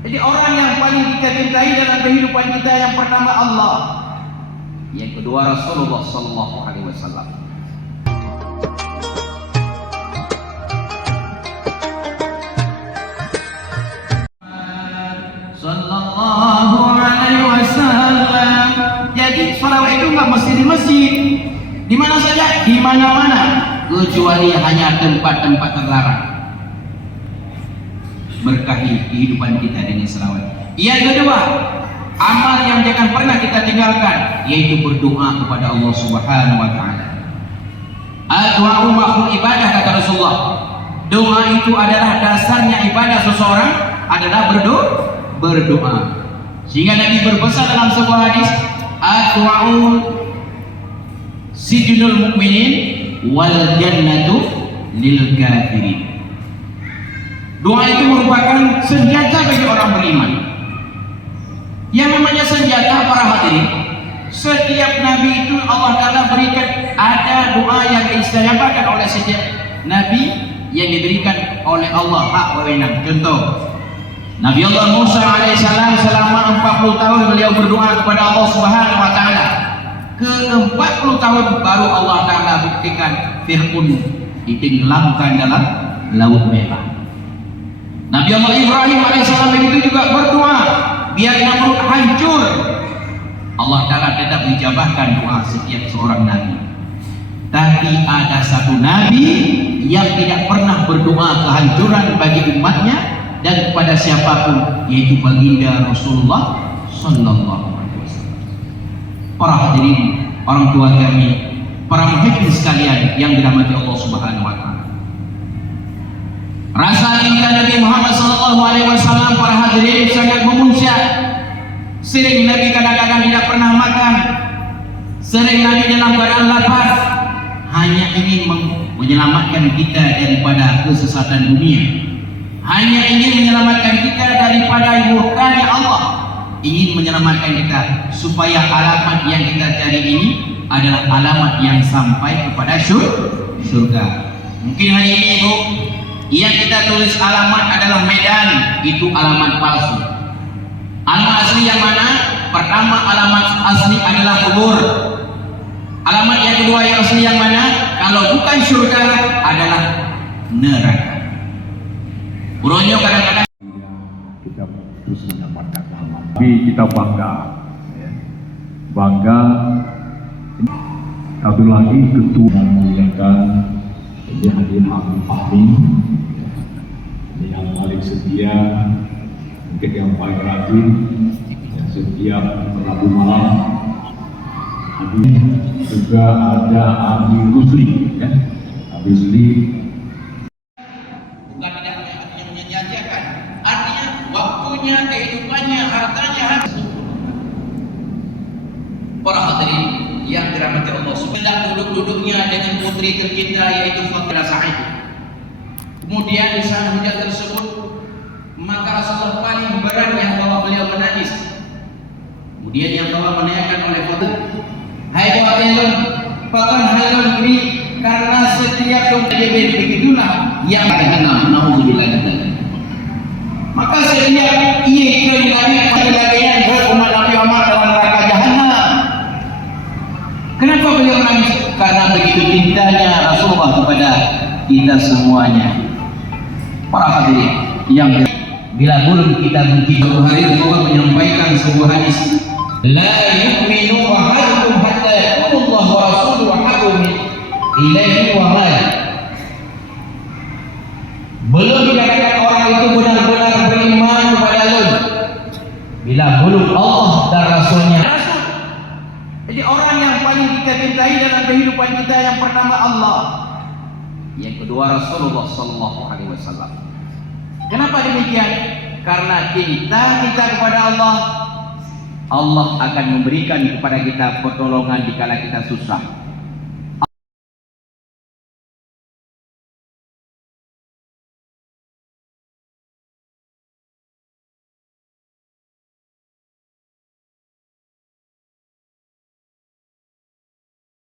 Jadi orang yang paling kita cintai dalam kehidupan kita yang pertama Allah, yang kedua Rasulullah sallallahu alaihi wasallam. Sallallahu alaihi wasallam. Jadi salawat itu enggak mesti di masjid, di mana saja, di mana-mana, kecuali hanya tempat-tempat terlarang. Berkahi kehidupan kita dengan selawat. Yang kedua, amal yang jangan pernah kita tinggalkan, yaitu berdoa kepada Allah Subhanahu wa taala. Doa makhluk ibadah, kata Rasulullah. Doa itu adalah dasarnya ibadah seseorang adalah berdoa. Sehingga Nabi berpesan dalam sebuah hadis, "Ad-du'a'u sijnul mu'minin wal jannatu lil kafirin." Doa itu merupakan senjata bagi orang beriman. Yang namanya senjata, para hadirin, setiap nabi itu Allah Ta'ala berikan ada doa yang diistiajabakan oleh setiap nabi yang diberikan oleh Allah hak wewenang. Contoh, Nabi Allah Musa alaihissalam selama 40 tahun beliau berdoa kepada Allah Subhanahu wa taala. Ke-40 tahun baru Allah Ta'ala buktikan Fir'aun ditenggelamkan dalam Laut Merah. Nabi Allah Ibrahim alaihissalam itu juga berdoa biar Namrud hancur. Allah Ta'ala tetap menjabahkan doa setiap seorang nabi. Tapi ada satu nabi yang tidak pernah berdoa kehancuran bagi umatnya dan kepada siapapun, yaitu baginda Rasulullah sallallahu alaihi wasallam. Para hadirin, orang tua kami, para muhibbin sekalian yang dirahmati Allah Subhanahu wa taala. Rasa cinta Nabi Muhammad sallallahu alaihi wasallam, para hadirin, sangat memuncak. Sering Nabi kadang-kadang tidak pernah makan. Sering Nabi dalam keadaan lapar, hanya ingin menyelamatkan kita daripada kesesatan dunia. Hanya ingin menyelamatkan kita daripada murkanya Allah. Ingin menyelamatkan kita supaya alamat yang kita cari ini adalah alamat yang sampai kepada surga. Mungkin hari ini Ibu, yang kita tulis alamat adalah Medan, itu alamat palsu. Alamat asli yang mana? Pertama, alamat asli adalah kubur. Alamat yang kedua yang asli yang mana? Kalau bukan surga adalah neraka. Buronyo kadang-kadang kita terus mendapatkan alamat. Tapi kita bangga, ya. Bangga. Satu lagi, ketua memuliakan Hadir Habib Fahmi, yang paling setia, mungkin yang paling rajin, yang setiap Rabu malam. Habib juga ada Abi Rusli, ya. Abi Rusli bukan tidak menyanyiakan, artinya waktunya, kehidupannya, hartanya harus. Para hadirin yang dirahmati Allah, sedang duduk-duduknya dengan putri tercinta yaitu Fatimah Sa'id. Kemudian di sana hujan tersebut, maka Rasulullah paling berat yang bawa beliau menangis. Kemudian yang bawa menanyakan oleh Fatimah, "Hai Fatimah, bahkan halal ini karena setiap dompet begitulah yang ada naudzubillah." Maka setiap ia kelagaian umat Nabi Muhammad dalam neraka jahanam. Kenapa beliau menangis? Karena begitu cintanya Rasulullah kepada kita semuanya. Para hadirin yang bila belum kita mencintai, hari Rasulullah menyampaikan sebuah hadis, "La yu'minu ahadukum hatta yakuna Allah wa rasuluhu ahabbu ilaihi wa mal." Belum dikatakan orang itu benar-benar beriman kepada Allah bila belum Allah dan Rasulnya. Jadi orang yang paling kita cintai dalam kehidupan kita yang pertama Allah, yang kedua Rasulullah sallallahu alaihi wasallam. Kenapa demikian? Karena cinta kita kepada Allah, Allah akan memberikan kepada kita pertolongan dikala kita susah.